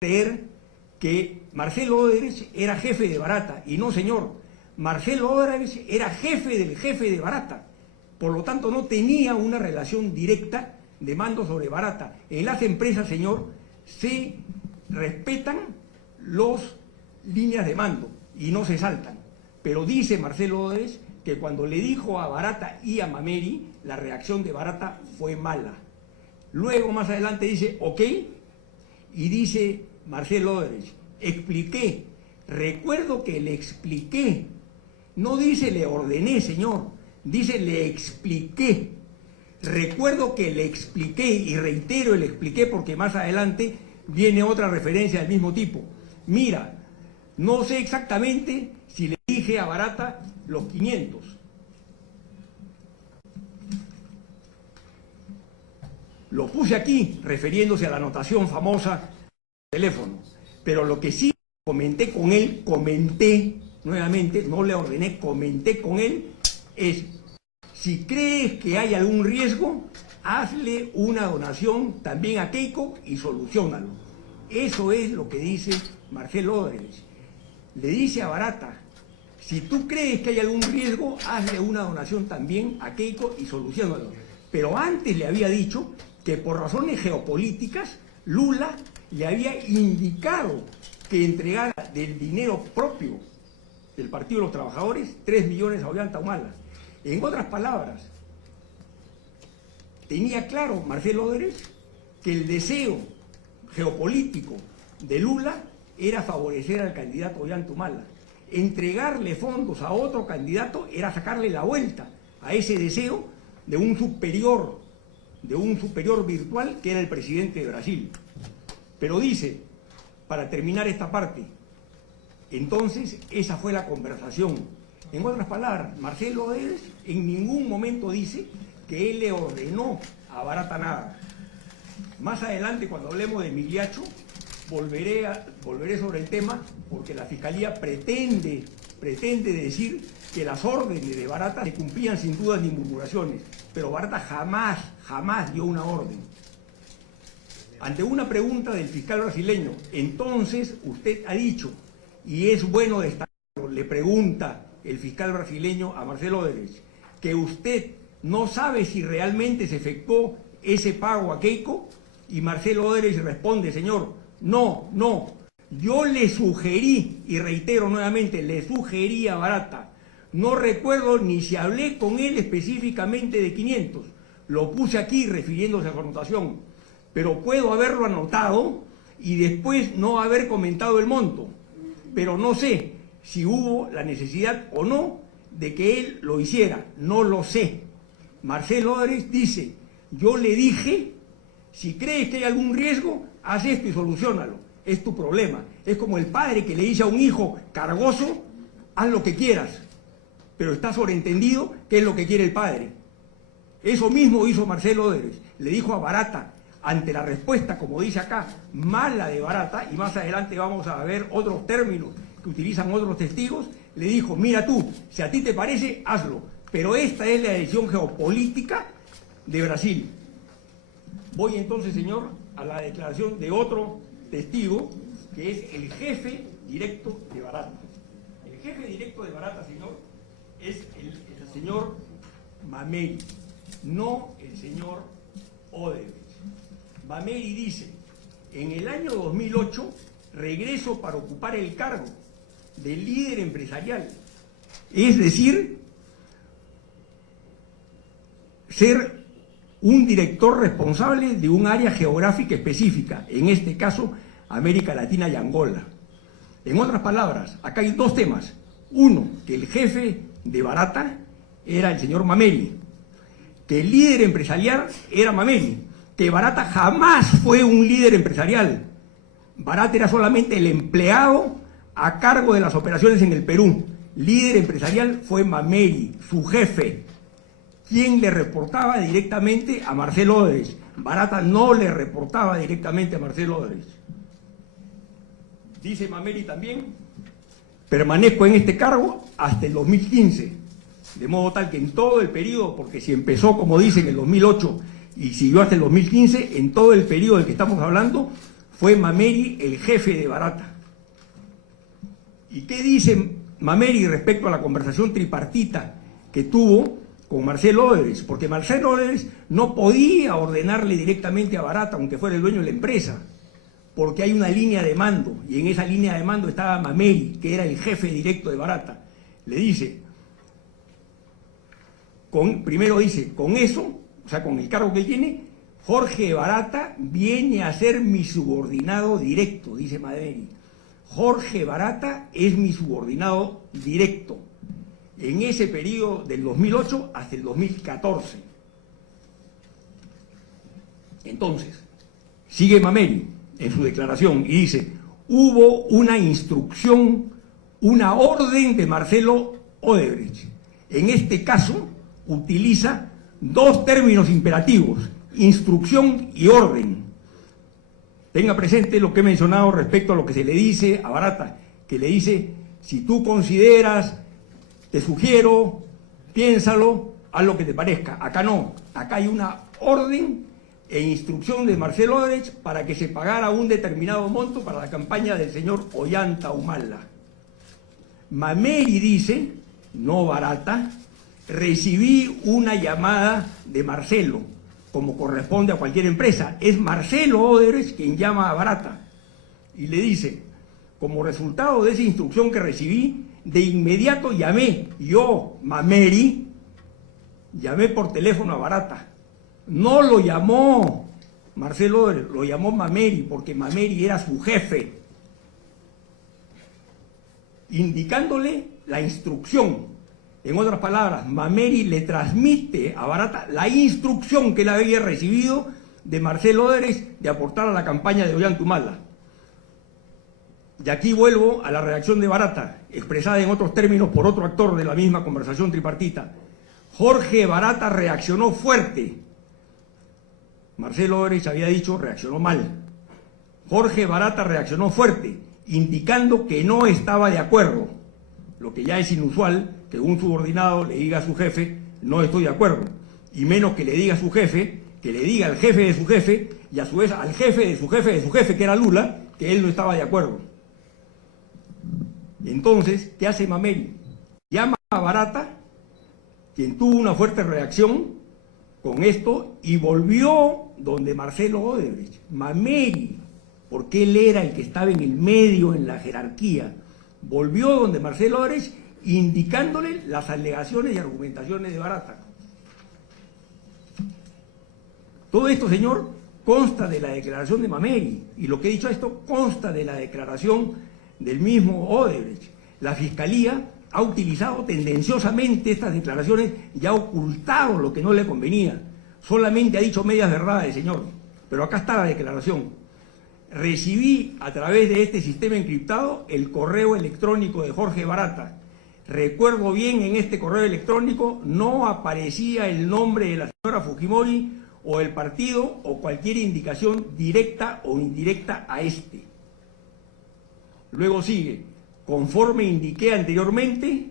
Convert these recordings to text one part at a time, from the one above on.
creer que Marcelo Odebrecht era jefe de Barata, y no, señor. Marcelo Odebrecht era jefe del jefe de Barata, por lo tanto no tenía una relación directa de mando sobre Barata. En las empresas, señor, se respetan las líneas de mando y no se saltan, pero dice Marcelo Odebrecht que cuando le dijo a Barata y a Mameri, la reacción de Barata fue mala. Luego, más adelante, dice, ok, y dice Marcelo Odebrecht, expliqué, recuerdo que le expliqué, no dice le ordené, señor, dice le expliqué, recuerdo que le expliqué, y reitero el expliqué porque más adelante viene otra referencia del mismo tipo. Mira, no sé exactamente si le dije a Barata los 500. Lo puse aquí, refiriéndose a la anotación famosa del teléfono. Pero lo que sí comenté con él, nuevamente, no le ordené, comenté con él, es, si crees que hay algún riesgo, hazle una donación también a Keiko y soluciónalo. Eso es lo que dice Marcelo Odebrecht. Le dice a Barata, si tú crees que hay algún riesgo, hazle una donación también a Keiko y soluciónalo. Pero antes le había dicho que por razones geopolíticas, Lula le había indicado que entregara del dinero propio del Partido de los Trabajadores 3 millones a Ollanta Humala. En otras palabras, tenía claro Marcelo Odebrecht que el deseo geopolítico de Lula era favorecer al candidato Ollanta Humala. Entregarle fondos a otro candidato era sacarle la vuelta a ese deseo de un superior virtual que era el presidente de Brasil. Pero dice, para terminar esta parte, entonces esa fue la conversación. En otras palabras, Marcelo Odebrecht en ningún momento dice que él le ordenó a Barata nada. Más adelante, cuando hablemos de Migliaccio, volveré sobre el tema, porque la Fiscalía pretende decir que las órdenes de Barata se cumplían sin dudas ni murmuraciones, pero Barata jamás dio una orden. Ante una pregunta del fiscal brasileño, entonces usted ha dicho, y es bueno destacarlo, le pregunta el fiscal brasileño a Marcelo Odebrecht, que usted no sabe si realmente se efectuó ese pago a Keiko, y Marcelo Odebrecht responde, señor, no, yo le sugerí, y reitero nuevamente, le sugerí a Barata, no recuerdo ni si hablé con él específicamente de 500, lo puse aquí refiriéndose a su anotación, pero puedo haberlo anotado y después no haber comentado el monto, pero no sé si hubo la necesidad o no de que él lo hiciera, no lo sé. Marcelo Odebrecht dice, yo le dije, si crees que hay algún riesgo, haz esto y soluciónalo, es tu problema. Es como el padre que le dice a un hijo cargoso, haz lo que quieras, pero está sobreentendido qué es lo que quiere el padre. Eso mismo hizo Marcelo Odebrecht, le dijo a Barata, ante la respuesta, como dice acá, mala de Barata, y más adelante vamos a ver otros términos que utilizan otros testigos, le dijo, mira tú, si a ti te parece, hazlo, pero esta es la decisión geopolítica de Brasil. Voy entonces, señor, a la declaración de otro testigo, que es el jefe directo de Barata. El jefe directo de Barata, señor, es el señor Mameri, no el señor Odebrecht. Mameri dice, en el año 2008 regreso para ocupar el cargo de líder empresarial, es decir, ser un director responsable de un área geográfica específica, en este caso América Latina y Angola. En otras palabras, acá hay dos temas. Uno, que el jefe de Barata era el señor Mameri, que el líder empresarial era Mameri, que Barata jamás fue un líder empresarial. Barata era solamente el empleado a cargo de las operaciones en el Perú. Líder empresarial fue Mameri, su jefe, quien le reportaba directamente a Marcelo Odebrecht. Barata no le reportaba directamente a Marcelo Odebrecht. Dice Mameri también, permanezco en este cargo hasta el 2015, de modo tal que en todo el periodo, porque si empezó, como dice, en el 2008 y siguió hasta el 2015, en todo el periodo del que estamos hablando, fue Mameri el jefe de Barata. ¿Y qué dice Mameri respecto a la conversación tripartita que tuvo con Marcelo Odebrecht? Porque Marcelo Odebrecht no podía ordenarle directamente a Barata, aunque fuera el dueño de la empresa, porque hay una línea de mando, y en esa línea de mando estaba Mameri, que era el jefe directo de Barata. Le dice, primero dice, con eso, o sea, con el cargo que tiene, Jorge Barata viene a ser mi subordinado directo, dice Mameri. Jorge Barata es mi subordinado directo en ese periodo del 2008 hasta el 2014. Entonces, sigue Mameri en su declaración y dice, hubo una instrucción, una orden de Marcelo Odebrecht. En este caso, utiliza dos términos imperativos, instrucción y orden. Tenga presente lo que he mencionado respecto a lo que se le dice a Barata, que le dice, si tú consideras, te sugiero, piénsalo, haz lo que te parezca. Acá no, acá hay una orden e instrucción de Marcelo Odebrecht para que se pagara un determinado monto para la campaña del señor Ollanta Humala. Mameri dice, no Barata, recibí una llamada de Marcelo, como corresponde a cualquier empresa. Es Marcelo Odebrecht quien llama a Barata y le dice, como resultado de esa instrucción que recibí, de inmediato llamé, yo, Mameri, llamé por teléfono a Barata. No lo llamó Marcelo Odebrecht, lo llamó Mameri, porque Mameri era su jefe, indicándole la instrucción. En otras palabras, Mameri le transmite a Barata la instrucción que él había recibido de Marcelo Odebrecht de aportar a la campaña de Ollanta Humala. Y aquí vuelvo a la reacción de Barata, expresada en otros términos por otro actor de la misma conversación tripartita. Jorge Barata reaccionó fuerte. Marcelo Odebrecht había dicho reaccionó mal. Jorge Barata reaccionó fuerte, indicando que no estaba de acuerdo, lo que ya es inusual que un subordinado le diga a su jefe, no estoy de acuerdo, y menos que le diga a su jefe, que le diga al jefe de su jefe, y a su vez al jefe de su jefe de su jefe, que era Lula, que él no estaba de acuerdo. Entonces, ¿qué hace Mameri? Llama a Barata, quien tuvo una fuerte reacción con esto, y volvió donde Marcelo Odebrecht. Mameri, porque él era el que estaba en el medio, en la jerarquía, volvió donde Marcelo Odebrecht, indicándole las alegaciones y argumentaciones de Barata. Todo esto, señor, consta de la declaración de Mameri, y lo que he dicho esto consta de la declaración del mismo Odebrecht. La Fiscalía ha utilizado tendenciosamente estas declaraciones y ha ocultado lo que no le convenía. Solamente ha dicho medias verdades, señor, pero acá está la declaración. Recibí a través de este sistema encriptado el correo electrónico de Jorge Barata. Recuerdo bien, en este correo electrónico no aparecía el nombre de la señora Fujimori o el partido o cualquier indicación directa o indirecta a este. Luego sigue, conforme indiqué anteriormente,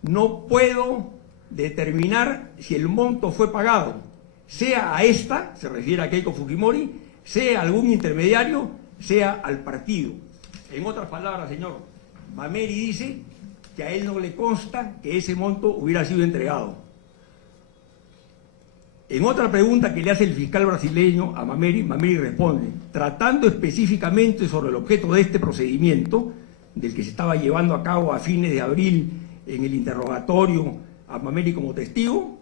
no puedo determinar si el monto fue pagado, sea a esta, se refiere a Keiko Fujimori, sea a algún intermediario, sea al partido. En otras palabras, señor, Mameri dice que a él no le consta que ese monto hubiera sido entregado. En otra pregunta que le hace el fiscal brasileño a Mameri, Mameri responde, tratando específicamente sobre el objeto de este procedimiento, del que se estaba llevando a cabo a fines de abril en el interrogatorio a Mameri como testigo,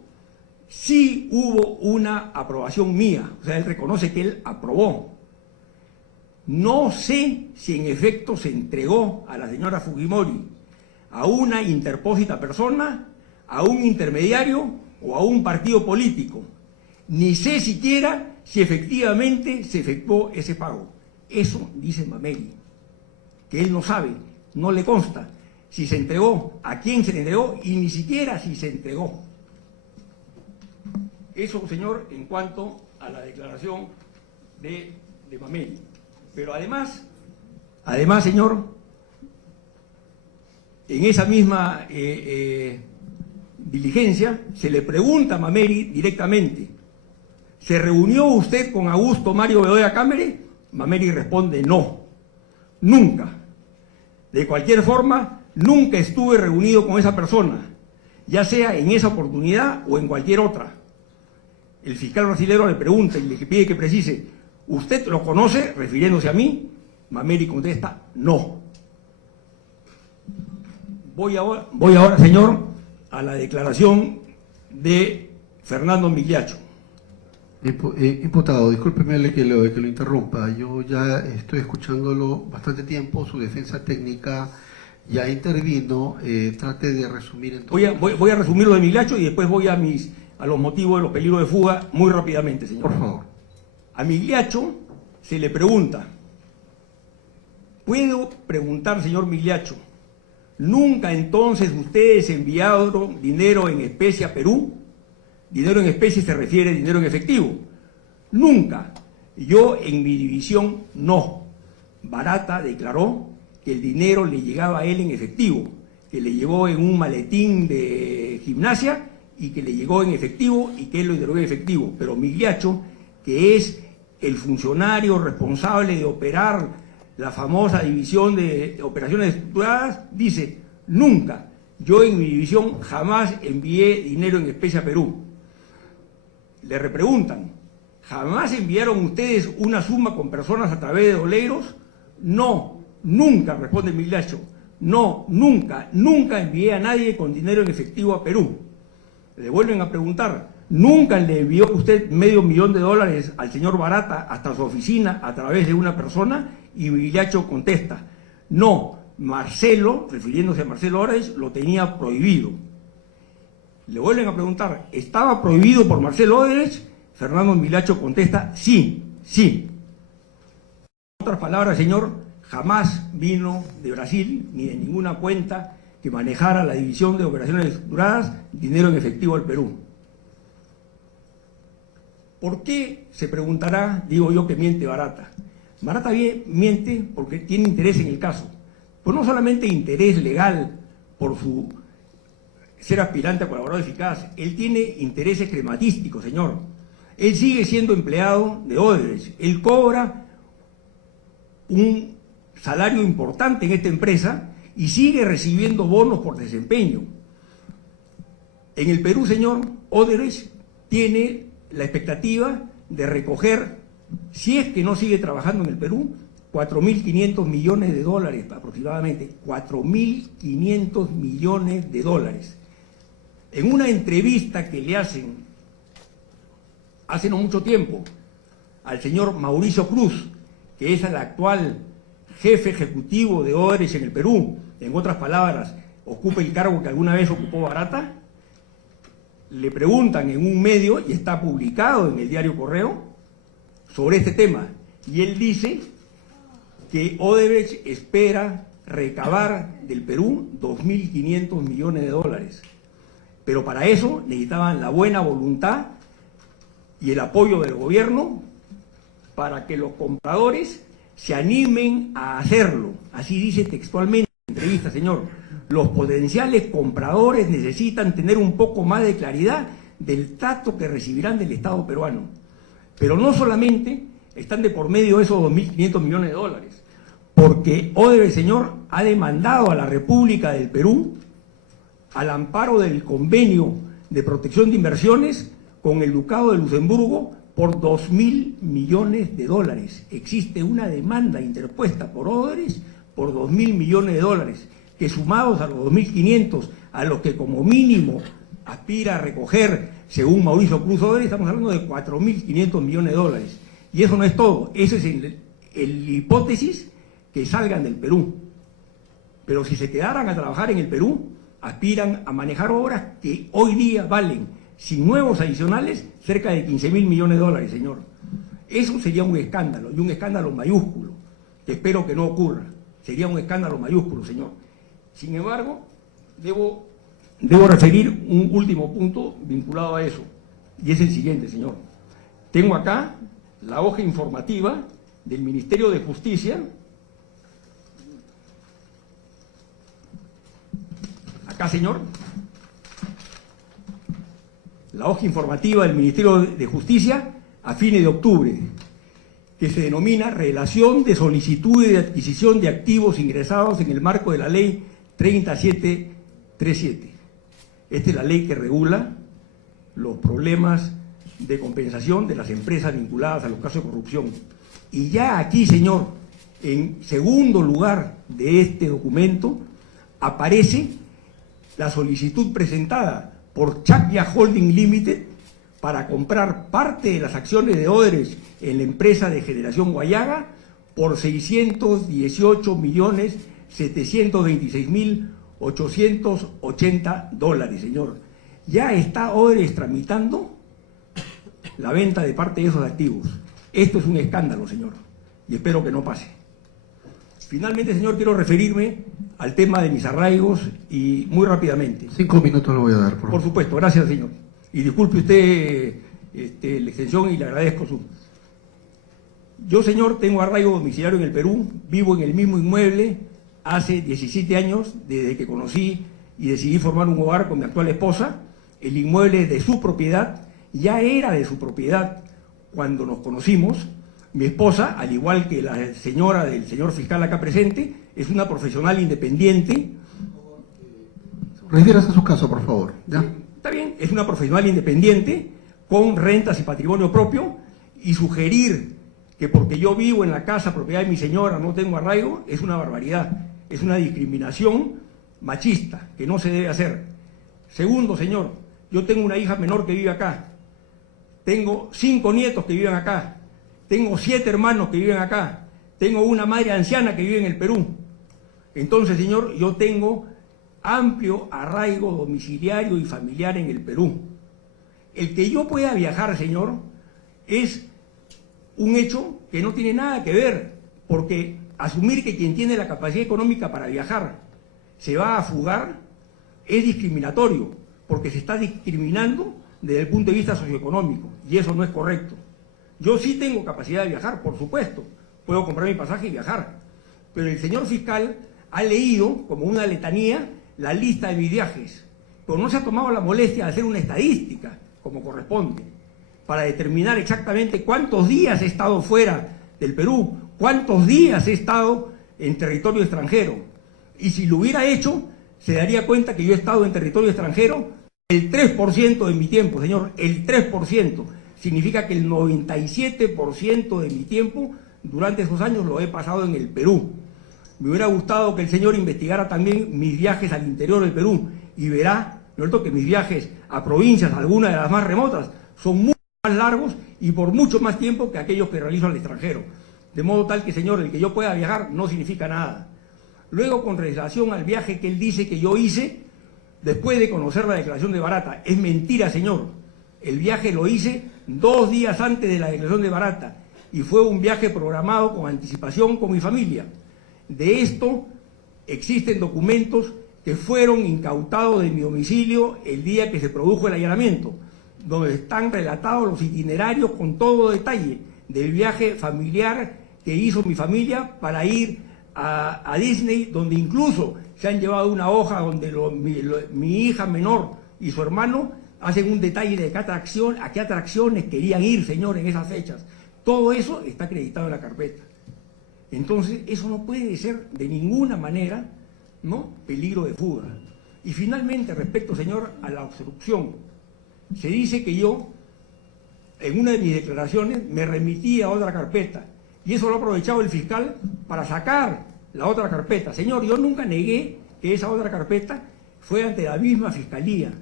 sí hubo una aprobación mía, o sea, él reconoce que él aprobó. No sé si en efecto se entregó a la señora Fujimori, a una interpósita persona, a un intermediario o a un partido político. Ni sé siquiera si efectivamente se efectuó ese pago. Eso dice Mameri, que él no sabe, no le consta si se entregó, a quién se le entregó y ni siquiera si se entregó. Eso, señor, en cuanto a la declaración de Mameri. Pero además, señor, en esa misma diligencia se le pregunta a Mameri directamente, ¿se reunió usted con Augusto Mario Bedoya Cámara? Mameri responde no, nunca. De cualquier forma, nunca estuve reunido con esa persona, ya sea en esa oportunidad o en cualquier otra. El fiscal brasileño le pregunta y le pide que precise, ¿usted lo conoce? Refiriéndose a mí. Mameri contesta, no. Voy ahora, señor, a la declaración de Fernando Migliaccio. Imputado, discúlpeme que lo interrumpa. Yo ya estoy escuchándolo bastante tiempo, su defensa técnica ya intervino. Trate de resumir entonces. Voy a resumir lo de Migliaccio y después voy a los motivos de los peligros de fuga muy rápidamente, señor. Por favor. A Migliaccio se le pregunta, ¿puedo preguntar, señor Migliaccio, nunca entonces ustedes enviaron dinero en especie a Perú? Dinero en especie se refiere a dinero en efectivo. Nunca. Yo en mi división no. Barata declaró que el dinero le llegaba a él en efectivo, que le llegó en un maletín de gimnasia y que le llegó en efectivo y que él lo entregó en efectivo. Pero Migliaccio, que es el funcionario responsable de operar la famosa división de operaciones estructuradas, dice, nunca, yo en mi división jamás envié dinero en especie a Perú. Le repreguntan, ¿jamás enviaron ustedes una suma con personas a través de doleros? No, nunca, responde Migliaccio. No, nunca, nunca envié a nadie con dinero en efectivo a Perú. Le vuelven a preguntar, ¿nunca le envió usted $500,000 al señor Barata hasta su oficina a través de una persona? Y Migliaccio contesta, no, Marcelo, refiriéndose a Marcelo Odebrecht, lo tenía prohibido. Le vuelven a preguntar, ¿estaba prohibido por Marcelo Odebrecht? Fernando Migliaccio contesta, sí, sí. En otras palabras, señor, jamás vino de Brasil ni de ninguna cuenta que manejara la división de operaciones estructuradas dinero en efectivo al Perú. ¿Por qué, se preguntará, digo yo, que miente Barata? Barata miente porque tiene interés en el caso. Pues no solamente interés legal por su ser aspirante a colaborador eficaz, él tiene intereses crematísticos, señor. Él sigue siendo empleado de Odebrecht, él cobra un salario importante en esta empresa y sigue recibiendo bonos por desempeño. En el Perú, señor, Odebrecht tiene la expectativa de recoger, si es que no sigue trabajando en el Perú, $4.500 millones aproximadamente, $4.500 millones. En una entrevista que le hacen hace no mucho tiempo al señor Mauricio Cruz, que es el actual jefe ejecutivo de Odebrecht en el Perú, en otras palabras, ocupa el cargo que alguna vez ocupó Barata, le preguntan en un medio, y está publicado en el diario Correo, sobre este tema, y él dice que Odebrecht espera recabar del Perú $2.500 millones. Pero para eso necesitaban la buena voluntad y el apoyo del gobierno para que los compradores se animen a hacerlo. Así dice textualmente en la entrevista, señor. Los potenciales compradores necesitan tener un poco más de claridad del trato que recibirán del Estado peruano. Pero no solamente están de por medio esos $2.500 millones, porque Odebrecht, señor, ha demandado a la República del Perú, al amparo del convenio de protección de inversiones con el Ducado de Luxemburgo, por $2.000 millones. Existe una demanda interpuesta por Odebrecht por $2.000 millones, que sumados a los 2.500, a los que como mínimo aspira a recoger, según Mauricio Cruz Odebrecht, estamos hablando de $4.500 millones. Y eso no es todo, esa es el hipótesis que salgan del Perú. Pero si se quedaran a trabajar en el Perú, aspiran a manejar obras que hoy día valen, sin nuevos adicionales, cerca de $15.000 millones, señor. Eso sería un escándalo, y un escándalo mayúsculo, que espero que no ocurra. Sería un escándalo mayúsculo, señor. Sin embargo, debo referir un último punto vinculado a eso, y es el siguiente, señor. Tengo acá la hoja informativa del Ministerio de Justicia. Acá, señor, la hoja informativa del Ministerio de Justicia a fines de octubre. que se denomina Relación de Solicitud de Adquisición de Activos Ingresados en el marco de la Ley 3737. Esta es la ley que regula los problemas de compensación de las empresas vinculadas a los casos de corrupción. Y ya aquí, señor, en segundo lugar de este documento, aparece la solicitud presentada por Chakya Holding Limited para comprar parte de las acciones de Odebrecht en la empresa de Generación Guayaga por $618.726.880, señor. Ya está Odebrecht tramitando la venta de parte de esos activos. Esto es un escándalo, señor, y espero que no pase. Finalmente, señor, quiero referirme al tema de mis arraigos y muy rápidamente. 5 minutos le voy a dar, por supuesto. Gracias, señor. Y disculpe usted la extensión y le agradezco su... Yo, señor, tengo arraigo domiciliario en el Perú, vivo en el mismo inmueble hace 17 años, desde que conocí y decidí formar un hogar con mi actual esposa. El inmueble es de su propiedad, ya era de su propiedad cuando nos conocimos. Mi esposa, al igual que la señora del señor fiscal acá presente, es una profesional independiente. Refiérase a su caso, por favor. ¿Ya? Está bien, es una profesional independiente con rentas y patrimonio propio, y sugerir que porque yo vivo en la casa propiedad de mi señora no tengo arraigo es una barbaridad, es una discriminación machista que no se debe hacer. Segundo, señor, yo tengo una hija menor que vive acá, tengo 5 nietos que viven acá, tengo 7 hermanos que viven acá, tengo una madre anciana que vive en el Perú. Entonces, señor, yo tengo amplio arraigo domiciliario y familiar en el Perú. El que yo pueda viajar, señor, es un hecho que no tiene nada que ver, porque asumir que quien tiene la capacidad económica para viajar se va a fugar es discriminatorio, porque se está discriminando desde el punto de vista socioeconómico, y eso no es correcto. Yo sí tengo capacidad de viajar, por supuesto, puedo comprar mi pasaje y viajar, pero el señor fiscal ha leído como una letanía la lista de mis viajes, pero no se ha tomado la molestia de hacer una estadística como corresponde, para determinar exactamente cuántos días he estado fuera del Perú, cuántos días he estado en territorio extranjero. Y si lo hubiera hecho, se daría cuenta que yo he estado en territorio extranjero el 3% de mi tiempo, señor, el 3%. Significa que el 97% de mi tiempo durante esos años lo he pasado en el Perú. Me hubiera gustado que el señor investigara también mis viajes al interior del Perú y verá, ¿no es cierto?, que mis viajes a provincias, algunas de las más remotas, son mucho más largos y por mucho más tiempo que aquellos que realizo al extranjero. De modo tal que, señor, el que yo pueda viajar no significa nada. Luego, con relación al viaje que él dice que yo hice después de conocer la declaración de Barata, es mentira, señor. El viaje lo hice 2 días antes de la declaración de Barata y fue un viaje programado con anticipación con mi familia. De esto existen documentos que fueron incautados de mi domicilio el día que se produjo el allanamiento, donde están relatados los itinerarios con todo detalle del viaje familiar que hizo mi familia para ir a Disney, donde incluso se han llevado una hoja donde mi hija menor y su hermano hacen un detalle de a qué atracciones querían ir, señor, en esas fechas. Todo eso está acreditado en la carpeta. Entonces, eso no puede ser de ninguna manera, ¿no?, peligro de fuga. Y finalmente, respecto, señor, a la obstrucción, se dice que yo, en una de mis declaraciones, me remití a otra carpeta, y eso lo ha aprovechado el fiscal para sacar la otra carpeta. Señor, yo nunca negué que esa otra carpeta fue ante la misma fiscalía.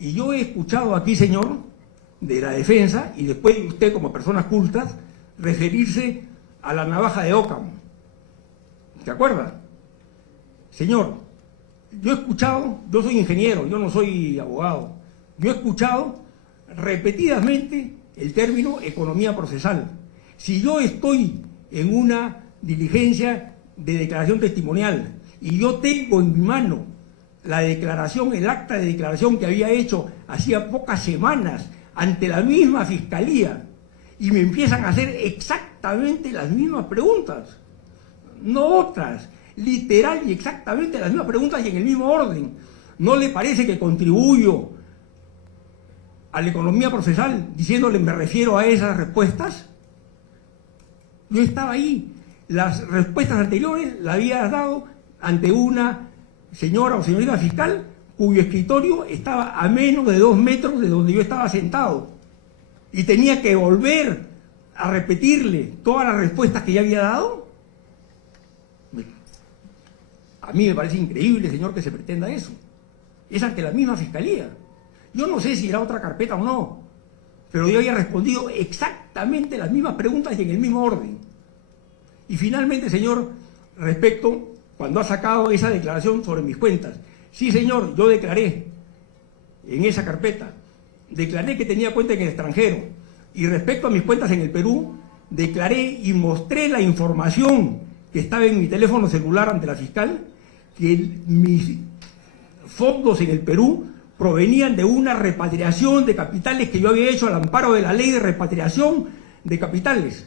Y yo he escuchado aquí, señor, de la defensa, y después usted, como personas cultas, referirse a la navaja de Occam. ¿Se acuerda? Señor, yo he escuchado, yo soy ingeniero, yo no soy abogado, yo he escuchado repetidamente el término economía procesal. Si yo estoy en una diligencia de declaración testimonial y yo tengo en mi mano la declaración, el acta de declaración que había hecho hacía pocas semanas ante la misma fiscalía, y me empiezan a hacer exactamente las mismas preguntas, no otras, literal y exactamente las mismas preguntas y en el mismo orden, ¿no le parece que contribuyo a la economía procesal diciéndole me refiero a esas respuestas? Yo estaba ahí. Las respuestas anteriores las había dado ante una señora o señorita fiscal cuyo escritorio estaba a menos de 2 metros de donde yo estaba sentado. Y tenía que volver a repetirle todas las respuestas que ya había dado. A mí me parece increíble, señor, que se pretenda eso. Es ante la misma fiscalía. Yo no sé si era otra carpeta o no, pero yo había respondido exactamente las mismas preguntas y en el mismo orden. Y finalmente, señor, respecto, cuando ha sacado esa declaración sobre mis cuentas, sí, señor, yo declaré en esa carpeta, declaré que tenía cuenta en el extranjero, y respecto a mis cuentas en el Perú, declaré y mostré la información que estaba en mi teléfono celular ante la fiscal, que mis fondos en el Perú provenían de una repatriación de capitales que yo había hecho al amparo de la ley de repatriación de capitales.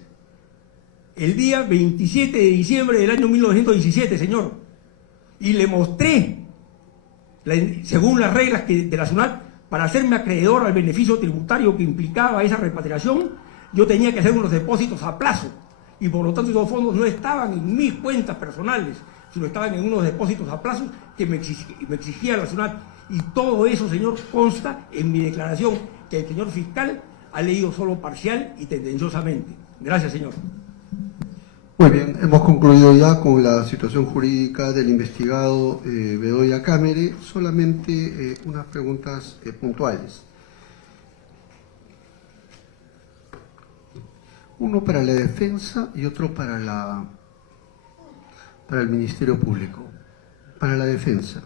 El día 27 de diciembre del año 1917, señor. Y le mostré, según las reglas de la SUNAT, para hacerme acreedor al beneficio tributario que implicaba esa repatriación, yo tenía que hacer unos depósitos a plazo. Y por lo tanto esos fondos no estaban en mis cuentas personales, sino estaban en unos depósitos a plazo que me exigía la SUNAT. Y todo eso, señor, consta en mi declaración, que el señor fiscal ha leído solo parcial y tendenciosamente. Gracias, señor. Muy bien, hemos concluido ya con la situación jurídica del investigado Bedoya Camere. Solamente unas preguntas puntuales. Uno para la defensa y otro para el Ministerio Público. Para la defensa.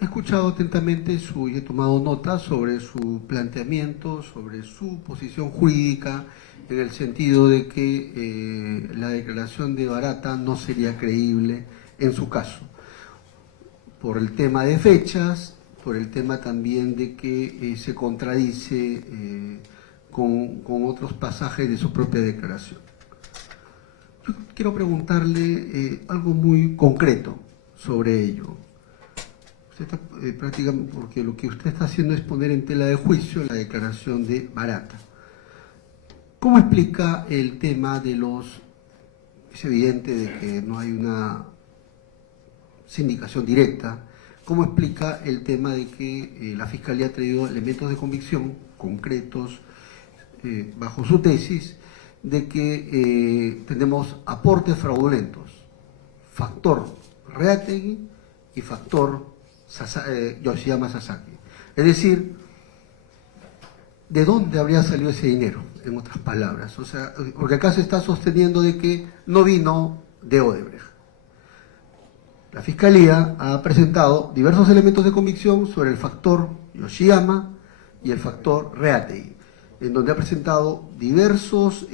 He escuchado atentamente y he tomado nota sobre su planteamiento, sobre su posición jurídica, en el sentido de que la declaración de Barata no sería creíble en su caso, por el tema de fechas, por el tema también de que se contradice con otros pasajes de su propia declaración. Yo quiero preguntarle algo muy concreto sobre ello. Usted está, prácticamente, porque lo que usted está haciendo es poner en tela de juicio la declaración de Barata. ¿Cómo explica el tema de los... Es evidente de que no hay una sindicación directa. ¿Cómo explica el tema de que la Fiscalía ha traído elementos de convicción concretos bajo su tesis de que tenemos aportes fraudulentos, factor Reategui y factor Yoshiyama Sasaki? Es decir, ¿de dónde habría salido ese dinero? En otras palabras, o sea, porque acá se está sosteniendo de que no vino de Odebrecht. La Fiscalía ha presentado diversos elementos de convicción sobre el factor Yoshiyama y el factor Reategui, en donde ha presentado diversos,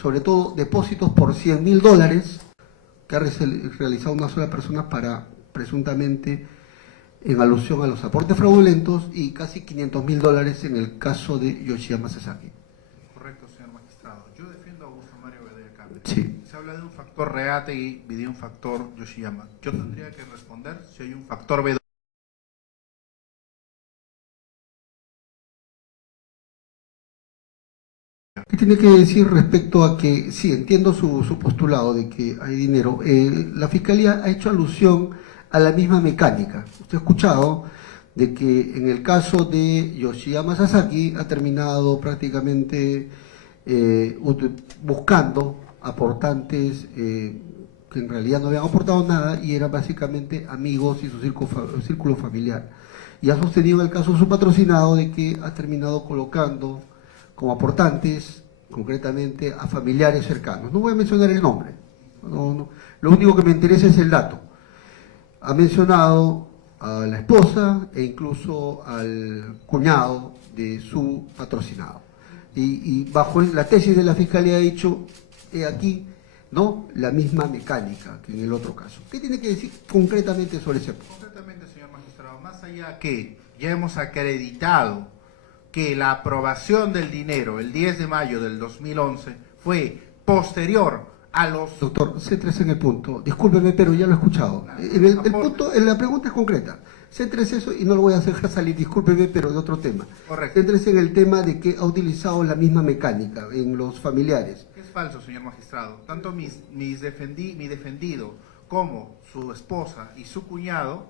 sobre todo, depósitos por $100.000 que ha realizado una sola persona para, presuntamente, en alusión a los aportes fraudulentos, y casi $500.000 en el caso de Yoshiyama Sasaki. Correcto, señor magistrado. Yo defiendo a Augusto Mario Bedoya Camere. Sí. Se habla de un factor Reategui y de un factor Yoshiyama. Yo tendría que responder si hay un factor Bedoya. ¿Qué tiene que decir respecto a que, sí, entiendo su postulado de que hay dinero? La Fiscalía ha hecho alusión a la misma mecánica. Usted ha escuchado de que en el caso de Yoshiyama Sasaki ha terminado prácticamente buscando aportantes que en realidad no habían aportado nada y eran básicamente amigos y su círculo familiar. Y ha sostenido en el caso de su patrocinado de que ha terminado colocando como aportantes, concretamente, a familiares cercanos. No voy a mencionar el nombre, no. Lo único que me interesa es el dato. Ha mencionado a la esposa e incluso al cuñado de su patrocinado. Y bajo la tesis de la Fiscalía ha dicho, aquí, ¿no?, la misma mecánica que en el otro caso. ¿Qué tiene que decir concretamente sobre ese punto? Concretamente, señor magistrado, más allá que ya hemos acreditado que la aprobación del dinero el 10 de mayo del 2011 fue posterior a los... Doctor, céntrese en el punto. Discúlpeme, pero ya lo he escuchado. La pregunta es concreta. Céntrese eso y no lo voy a dejar salir, discúlpeme, pero de otro tema. Correcto. Céntrese en el tema de que ha utilizado la misma mecánica en los familiares. Es falso, señor magistrado. Tanto mi defendido como su esposa y su cuñado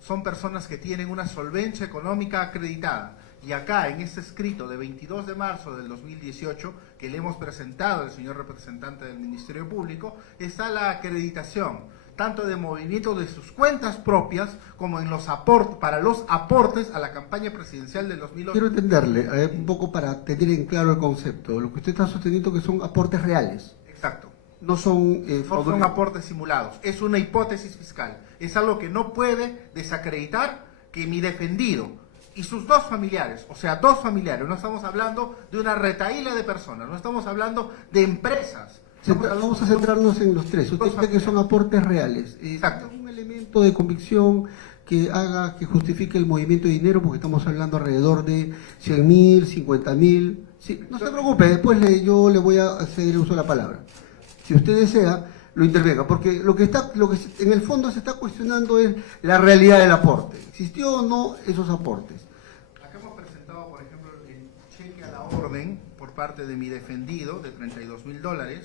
son personas que tienen una solvencia económica acreditada. Y acá, en este escrito de 22 de marzo del 2018, que le hemos presentado al señor representante del Ministerio Público, está la acreditación, tanto de movimiento de sus cuentas propias, como en los para los aportes a la campaña presidencial del 2008. Quiero entenderle, a ver, un poco para tener en claro el concepto. Lo que usted está sosteniendo que son aportes reales. Exacto. No son... No son aportes simulados, es una hipótesis fiscal. Es algo que no puede desacreditar que mi defendido y sus dos familiares, o sea, dos familiares, no estamos hablando de una retahíla de personas, no estamos hablando de empresas. Vamos a centrarnos en los tres. Usted dice que son aportes reales. Exacto. ¿Un elemento de convicción que haga, que justifique el movimiento de dinero? Porque estamos hablando alrededor de 100.000, 50.000. Sí, no se preocupe, después yo le voy a ceder el uso de la palabra. Si usted desea, lo intervenga, porque lo que en el fondo se está cuestionando es la realidad del aporte. ¿Existió o no esos aportes? Acá hemos presentado, por ejemplo, el cheque a la orden por parte de mi defendido de $32.000,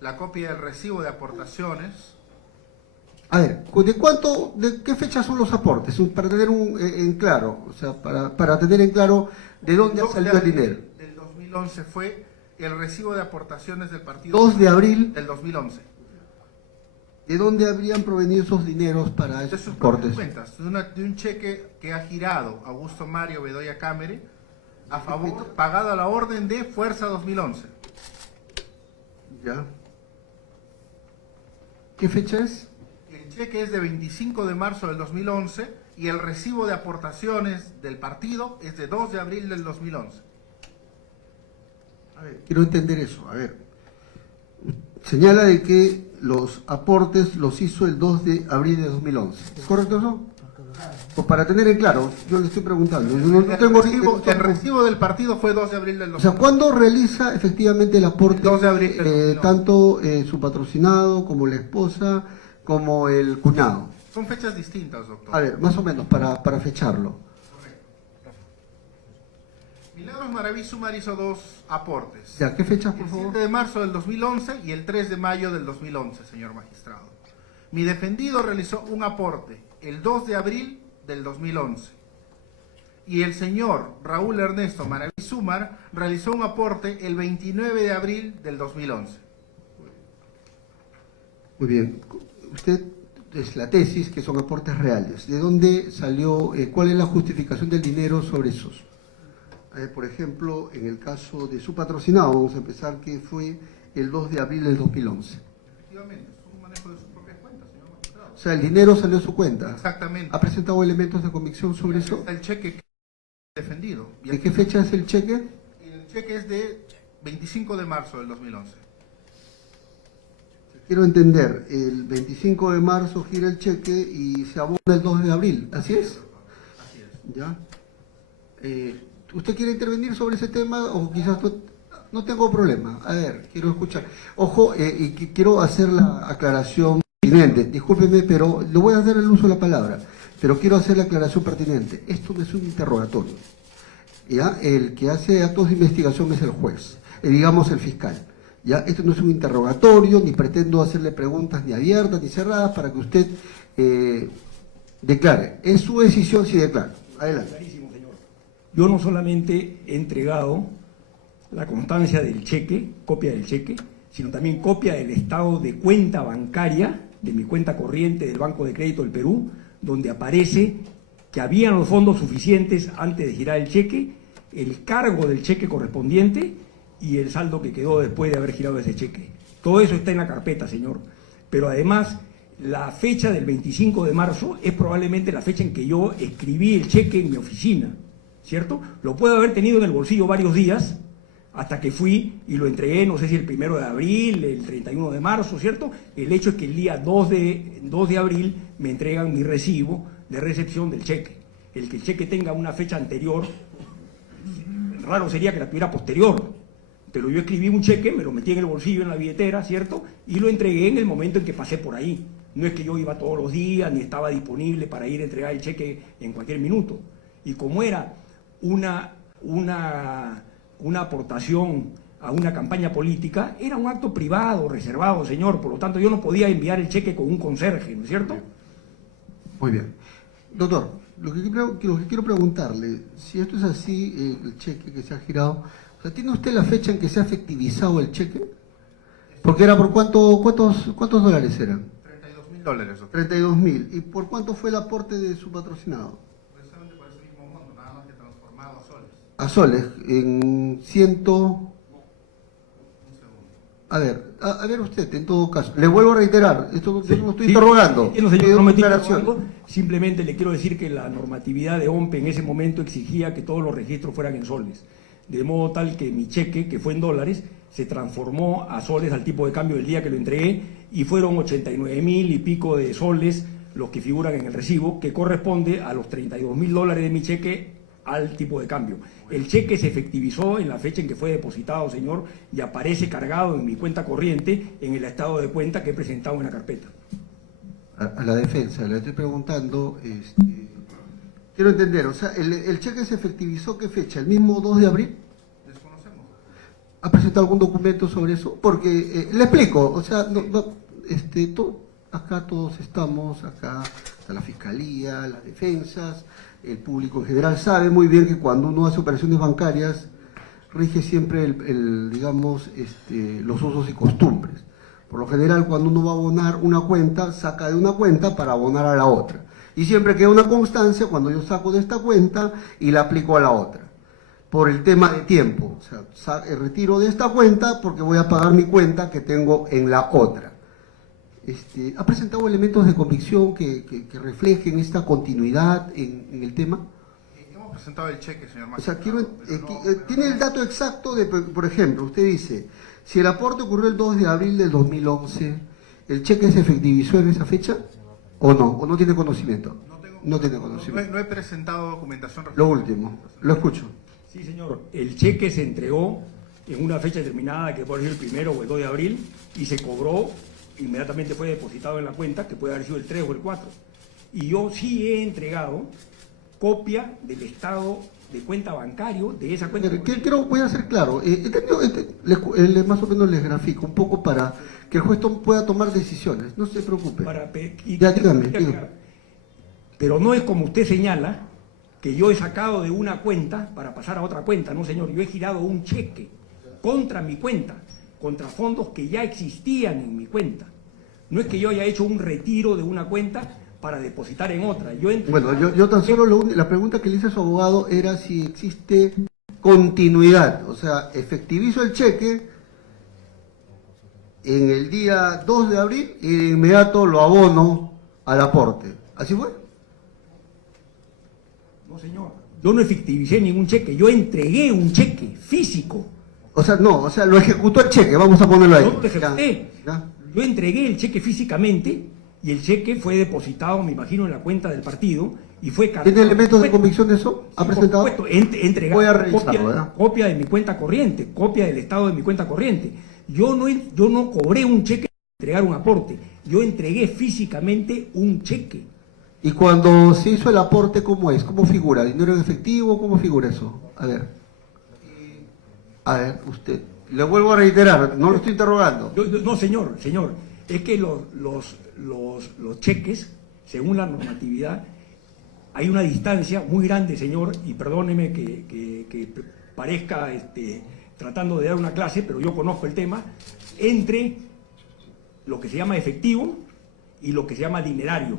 la copia del recibo de aportaciones. A ver, ¿de qué fecha son los aportes? Para tener en claro, o sea, para tener en claro de dónde ha salido el dinero. Del 2011 fue el recibo de aportaciones del partido. 2 de abril del 2011. ¿De dónde habrían provenido esos dineros para esos De sus aportes? cuentas, de un cheque que ha girado Augusto Mario Bedoya Cámara a favor, pagado a la orden de Fuerza 2011. Ya. ¿Qué fecha es? El cheque es de 25 de marzo del 2011 y el recibo de aportaciones del partido es de 2 de abril del 2011. A ver, quiero entender eso. A ver, señala de que los aportes los hizo el 2 de abril de 2011. ¿Es correcto eso? Pues para tener en claro, yo le estoy preguntando. Yo no tengo El recibo del partido fue 2 de abril del 2011. O sea, ¿cuándo realiza efectivamente el aporte 2 de abril del 2011. tanto su patrocinado como la esposa como el cuñado? Son fechas distintas, doctor. A ver, más o menos, para fecharlo. Milagros Maraví Sumar hizo 2 aportes. Ya, ¿qué fechas, por El favor? 7 de marzo del 2011 y el 3 de mayo del 2011, señor magistrado. Mi defendido realizó un aporte el 2 de abril del 2011. Y el señor Raúl Ernesto Maraví Sumar realizó un aporte el 29 de abril del 2011. Muy bien. Usted es la tesis que son aportes reales. ¿De dónde salió, cuál es la justificación del dinero sobre esos? Por ejemplo, en el caso de su patrocinado, vamos a empezar, que fue el 2 de abril del 2011. Efectivamente, es un manejo de sus propias cuentas, señor magistrado. O sea, el dinero salió de su cuenta. Exactamente. ¿Ha presentado elementos de convicción sobre eso? Está el cheque que defendido. Y ¿De qué fecha es el cheque? el cheque es de 25 de marzo del 2011. Quiero entender, el 25 de marzo gira el cheque y se abona el 2 de abril, ¿así es? Así es. ¿Ya? ¿Usted quiere intervenir sobre ese tema o quizás no tengo problema? A ver, quiero escuchar. Ojo, y quiero hacer la aclaración pertinente. Discúlpeme, pero le voy a dar el uso de la palabra, pero quiero hacer la aclaración pertinente. Esto no es un interrogatorio. ¿Ya? El que hace actos de investigación es el juez, digamos el fiscal. ¿Ya? Esto no es un interrogatorio, ni pretendo hacerle preguntas ni abiertas ni cerradas para que usted declare. Es su decisión si declara. Adelante. Clarísimo, señor. Yo no solamente he entregado la constancia del cheque, copia del cheque, sino también copia del estado de cuenta bancaria, de mi cuenta corriente del Banco de Crédito del Perú, donde aparece que habían los fondos suficientes antes de girar el cheque, el cargo del cheque correspondiente y el saldo que quedó después de haber girado ese cheque. Todo eso está en la carpeta, señor. Pero además, la fecha del 25 de marzo es probablemente la fecha en que yo escribí el cheque en mi oficina, ¿cierto? Lo puedo haber tenido en el bolsillo varios días, hasta que fui y lo entregué, no sé si el 1 de abril, el 31 de marzo, ¿cierto? El hecho es que el día 2 de abril me entregan mi recibo de recepción del cheque. El que el cheque tenga una fecha anterior, raro sería que la tuviera posterior, pero yo escribí un cheque, me lo metí en el bolsillo, en la billetera, ¿cierto? Y lo entregué en el momento en que pasé por ahí. No es que yo iba todos los días ni estaba disponible para ir a entregar el cheque en cualquier minuto. Y como era una aportación a una campaña política, era un acto privado, reservado, señor. Por lo tanto, yo no podía enviar el cheque con un conserje, ¿no es cierto? Muy bien. Doctor, lo que quiero preguntarle, si esto es así, el cheque que se ha girado, o sea, ¿tiene usted la fecha en que se ha efectivizado el cheque? Porque era por ¿cuántos dólares eran? $32.000, doctor. 32.000. ¿Y por cuánto fue el aporte de su patrocinado? Precisamente por ese mismo monto, nada más que transformado a soles. A soles, en ciento... Un segundo. A ver usted, en todo caso, le vuelvo a reiterar, esto yo no estoy Sí, interrogando, no, señor, pido no me estoy aclaración. interrogando. Simplemente le quiero decir que la normatividad de OMPE en ese momento exigía que todos los registros fueran en soles. De modo tal que mi cheque, que fue en dólares, se transformó a soles al tipo de cambio del día que lo entregué y fueron 89.000 y pico de soles los que figuran en el recibo, que corresponde a los $32.000 de mi cheque al tipo de cambio. El cheque se efectivizó en la fecha en que fue depositado, señor, y aparece cargado en mi cuenta corriente en el estado de cuenta que he presentado en la carpeta. A la defensa, le estoy preguntando, quiero entender, o sea, el cheque se efectivizó, ¿qué fecha? ¿El mismo 2 de abril? Desconocemos. ¿Ha presentado algún documento sobre eso? Porque, le explico, o sea, acá todos estamos, acá está la Fiscalía, las defensas, el público en general sabe muy bien que cuando uno hace operaciones bancarias, rige siempre digamos, los usos y costumbres. Por lo general, cuando uno va a abonar una cuenta, saca de una cuenta para abonar a la otra. Y siempre queda una constancia cuando yo saco de esta cuenta y la aplico a la otra. Por el tema de tiempo. O sea, retiro de esta cuenta porque voy a pagar mi cuenta que tengo en la otra. ¿Ha presentado elementos de convicción que reflejen esta continuidad en el tema? Hemos presentado el cheque, señor O sea, magistrado, tiene el dato exacto de, por ejemplo, usted dice, si el aporte ocurrió el 2 de abril del 2011, ¿el cheque se efectivizó en esa fecha o no? ¿O no tiene conocimiento? No tiene conocimiento. No he presentado documentación. Lo último, lo escucho. Sí, señor. El cheque se entregó en una fecha determinada, que puede ser el 1 o el 2 de abril, y se cobró, inmediatamente fue depositado en la cuenta, que puede haber sido el 3 o el 4. Y yo sí he entregado copia del estado de cuenta bancario de esa cuenta. Voy a ser claro, más o menos les grafico un poco para que el juez pueda tomar decisiones, no se preocupe. Ya, dígame. Pero no es como usted señala, que yo he sacado de una cuenta para pasar a otra cuenta, no señor, yo he girado un cheque contra mi cuenta, contra fondos que ya existían en mi cuenta. No es que yo haya hecho un retiro de una cuenta para depositar en otra. Bueno, yo tan solo la pregunta que le hice a su abogado era si existe continuidad, o sea, efectivizo el cheque en el día 2 de abril y de inmediato lo abono al aporte. ¿Así fue? No, señor, yo no efectivicé ningún cheque, yo entregué un cheque físico. O sea, no, o sea, lo ejecutó el cheque, vamos a ponerlo ahí. No lo ejecuté. Yo entregué el cheque físicamente y el cheque fue depositado, me imagino, en la cuenta del partido y fue cargado. ¿Tiene elementos de convicción de eso? ¿Ha presentado? Por supuesto, he entregado Voy a revisarlo, copia de mi cuenta corriente, copia del estado de mi cuenta corriente. Yo no cobré un cheque para entregar un aporte, yo entregué físicamente un cheque. ¿Y cuando se hizo el aporte, cómo es? ¿Cómo figura? ¿Dinero en efectivo? ¿Cómo figura eso? A ver, usted. Le vuelvo a reiterar, no lo estoy interrogando. No, señor, es que los cheques, según la normatividad, hay una distancia muy grande, señor, y perdóneme que parezca tratando de dar una clase, pero yo conozco el tema, entre lo que se llama efectivo y lo que se llama dinerario.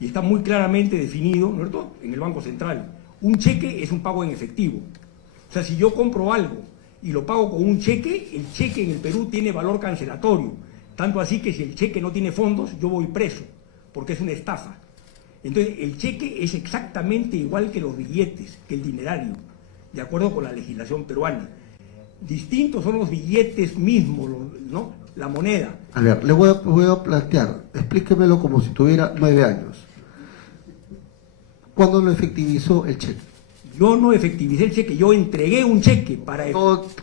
Y está muy claramente definido, ¿no es cierto?, en el Banco Central. Un cheque es un pago en efectivo. O sea, si yo compro algo y lo pago con un cheque, el cheque en el Perú tiene valor cancelatorio. Tanto así que si el cheque no tiene fondos, yo voy preso, porque es una estafa. Entonces, el cheque es exactamente igual que los billetes, que el dinerario, de acuerdo con la legislación peruana. Distintos son los billetes mismos, ¿no?, la moneda. A ver, le voy a plantear, explíquemelo como si tuviera 9 años. ¿Cuándo lo efectivizó el cheque? Yo no efectivicé el cheque, yo entregué un cheque para...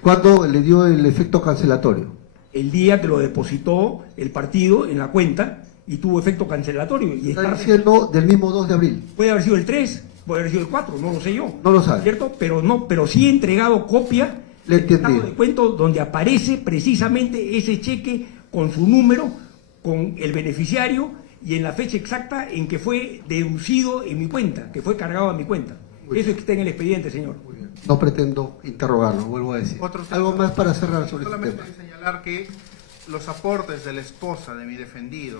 ¿Cuándo le dio el efecto cancelatorio? El día que lo depositó el partido en la cuenta y tuvo efecto cancelatorio. Y Está diciendo del mismo 2 de abril. puede haber sido el 3, puede haber sido el 4, no lo sé yo. No lo sabe. ¿Cierto? Pero sí he entregado copia Le del estado entendí. de cuento donde aparece precisamente ese cheque con su número, con el beneficiario y en la fecha exacta en que fue deducido en mi cuenta, que fue cargado a mi cuenta. Eso está en el expediente, señor. No pretendo interrogarlo, vuelvo a decir. Algo más para cerrar sobre este Solamente tema. señalar que los aportes de la esposa de mi defendido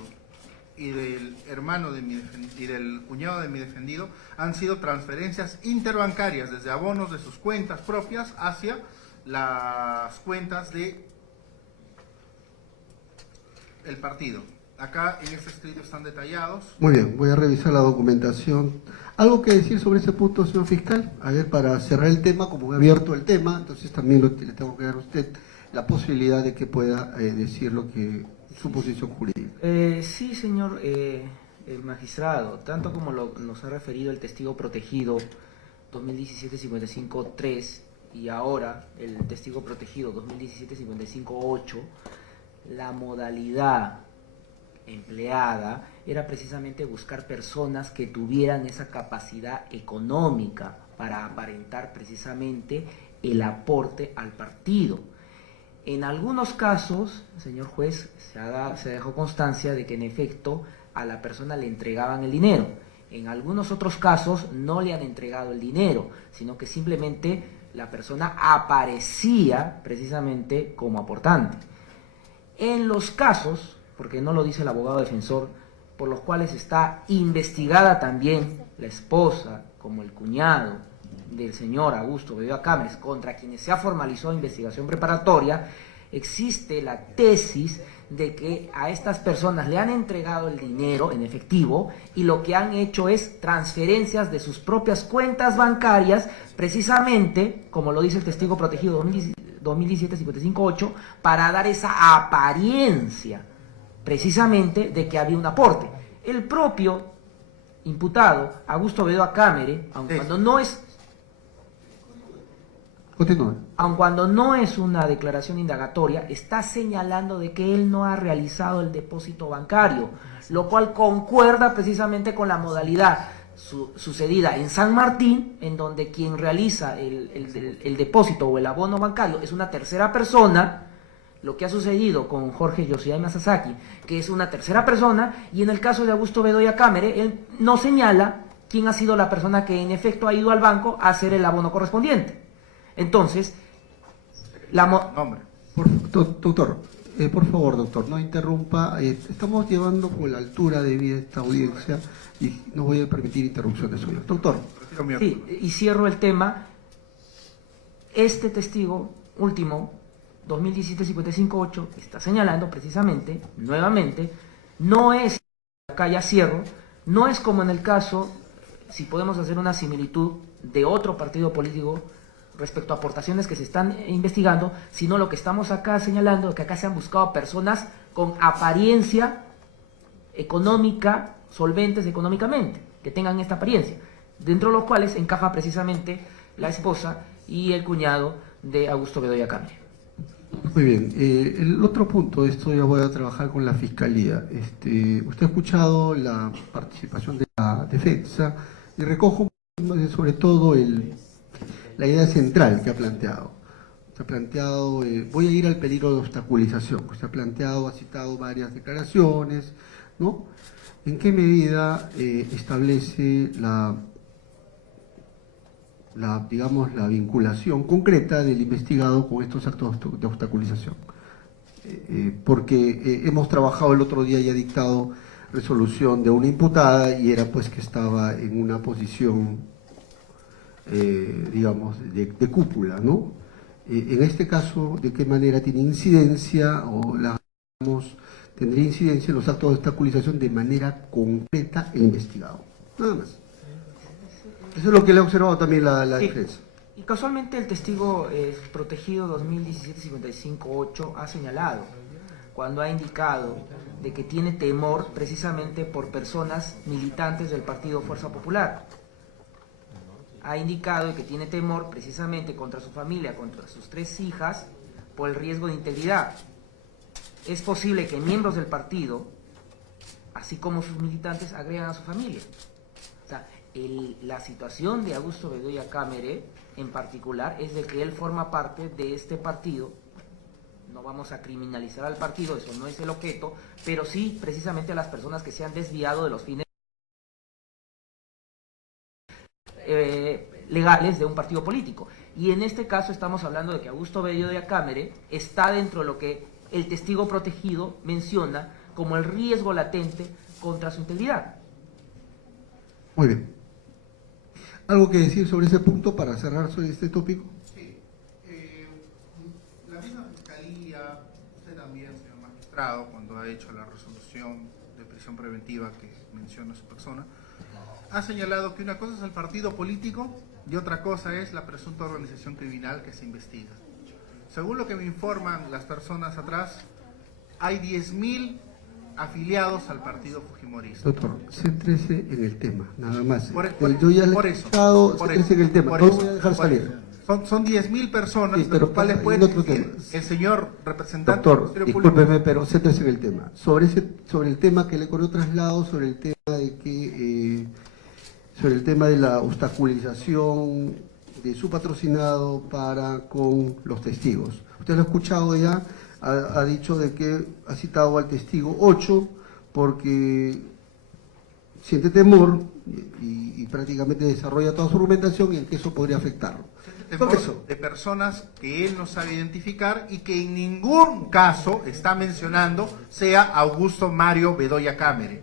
y del hermano de y del cuñado de mi defendido han sido transferencias interbancarias desde abonos de sus cuentas propias hacia las cuentas de el partido. Acá en este escrito están detallados. Muy bien, voy a revisar la documentación. ¿Algo que decir sobre ese punto, señor fiscal? A ver, para cerrar el tema, como he abierto el tema, entonces también le tengo que dar a usted la posibilidad de que pueda decir lo que su posición jurídica. Sí, señor el magistrado, tanto como nos ha referido el testigo protegido 2017-55-3 y ahora el testigo protegido 2017-55-8, la modalidad empleada era precisamente buscar personas que tuvieran esa capacidad económica para aparentar precisamente el aporte al partido. En algunos casos, señor juez, se dejó constancia de que en efecto a la persona le entregaban el dinero. En algunos otros casos no le han entregado el dinero, sino que simplemente la persona aparecía precisamente como aportante. En los casos, porque no lo dice el abogado defensor, por los cuales está investigada también la esposa como el cuñado del señor Augusto Bedoya Cámares, contra quienes se ha formalizado investigación preparatoria, existe la tesis de que a estas personas le han entregado el dinero en efectivo y lo que han hecho es transferencias de sus propias cuentas bancarias, precisamente, como lo dice el testigo protegido 2017-55-8, para dar esa apariencia precisamente de que había un aporte. El propio imputado, Augusto Bedoya Cámares, aun cuando no es una declaración indagatoria, está señalando de que él no ha realizado el depósito bancario, lo cual concuerda precisamente con la modalidad sucedida en San Martín, en donde quien realiza el depósito o el abono bancario es una tercera persona. Lo que ha sucedido con Jorge Yoshida Masasaki, que es una tercera persona, y en el caso de Augusto Bedoya Cámares, él no señala quién ha sido la persona que en efecto ha ido al banco a hacer el abono correspondiente. Entonces, Doctor, por favor, doctor, no interrumpa. Estamos llevando con la altura debida esta audiencia y no voy a permitir interrupciones suyas. Doctor. Sí, y cierro el tema. Este testigo último, 2017-55-8, está señalando precisamente, nuevamente, no es, acá ya cierro, no es como en el caso, si podemos hacer una similitud de otro partido político respecto a aportaciones que se están investigando, sino lo que estamos acá señalando, que acá se han buscado personas con apariencia económica, solventes económicamente, que tengan esta apariencia, dentro de los cuales encaja precisamente la esposa y el cuñado de Augusto Bedoya Cámares. Muy bien, el otro punto, esto ya voy a trabajar con la Fiscalía. Usted ha escuchado la participación de la defensa y recojo sobre todo la idea central que ha planteado. Se ha planteado, voy a ir al peligro de obstaculización, se ha planteado, ha citado varias declaraciones, ¿no? ¿En qué medida establece digamos, la vinculación concreta del investigado con estos actos de obstaculización? Porque hemos trabajado el otro día y ha dictado resolución de una imputada y era pues que estaba en una posición, digamos, de cúpula, ¿no? En este caso, ¿de qué manera tiene incidencia tendría incidencia en los actos de obstaculización de manera concreta el investigado? Nada más. Eso es lo que le ha observado también la defensa. Y casualmente el testigo protegido 2017-55-8 ha señalado, cuando ha indicado de que tiene temor precisamente por personas militantes del partido Fuerza Popular. Ha indicado que tiene temor precisamente contra su familia, contra sus 3 hijas, por el riesgo de integridad. Es posible que miembros del partido así como sus militantes agregan a su familia. O sea, la situación de Augusto Bedoya Cámara en particular es de que él forma parte de este partido. No vamos a criminalizar al partido, eso no es el objeto, pero sí precisamente a las personas que se han desviado de los fines legales de un partido político. Y en este caso estamos hablando de que Augusto Bedoya Cámara está dentro de lo que el testigo protegido menciona como el riesgo latente contra su integridad. Muy bien. ¿Algo que decir sobre ese punto para cerrar sobre este tópico? Sí. La misma Fiscalía, usted también, señor magistrado, cuando ha hecho la resolución de prisión preventiva que menciona su persona, ha señalado que una cosa es el partido político y otra cosa es la presunta organización criminal que se investiga. Según lo que me informan las personas atrás, hay 10.000 afiliados al partido fujimorista. Doctor, céntrese en el tema, nada más. Yo ya le he escuchado, céntrese en el tema, no lo voy a dejar salir. Son 10.000 personas, Sí, pero los cuales puede en otro tema. el señor representante Doctor, del Ministerio Público. discúlpeme, pero céntrese en el tema. Sobre el tema que le corrió traslado, sobre el tema de que sobre el tema de la obstaculización de su patrocinado para con los testigos. Usted lo ha escuchado ya, ha dicho de que ha citado al testigo 8 porque siente temor y prácticamente desarrolla toda su argumentación en que eso podría afectarlo. Temor Profesor. de personas que él no sabe identificar y que en ningún caso está mencionando sea Augusto Mario Bedoya Cámara,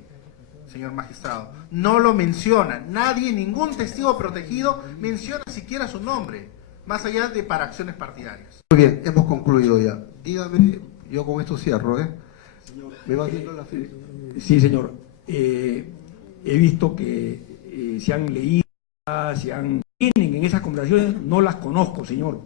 señor magistrado. No lo menciona. Nadie, ningún testigo protegido menciona siquiera su nombre, más allá de para acciones partidarias. Muy bien, hemos concluido ya. Dígame, yo con esto cierro, ¿eh? ¿Me va viendo la fe? Sí, señor. He visto que se han leído, tienen en esas conversaciones, no las conozco, señor.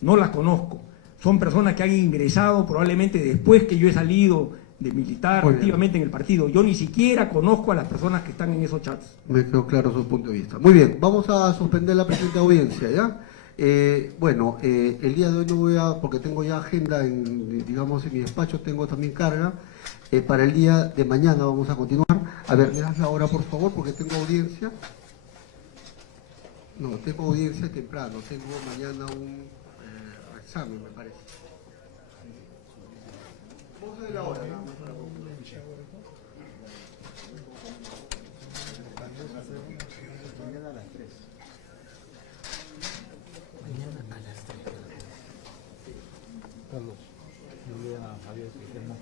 No las conozco. Son personas que han ingresado probablemente después que yo he salido de militar Muy bien. activamente en el partido. Yo ni siquiera conozco a las personas que están en esos chats. Me quedó claro su punto de vista. Muy bien, vamos a suspender la presente audiencia, ¿ya? El día de hoy no voy a, porque tengo ya agenda digamos, en mi despacho, tengo también carga. Para el día de mañana vamos a continuar. A ver, ¿me das la hora, por favor? Porque tengo audiencia. No, tengo audiencia temprano. Tengo mañana un examen, me parece. Vamos a ver la hora, ¿no? Carlos, dile a Javier que esté más.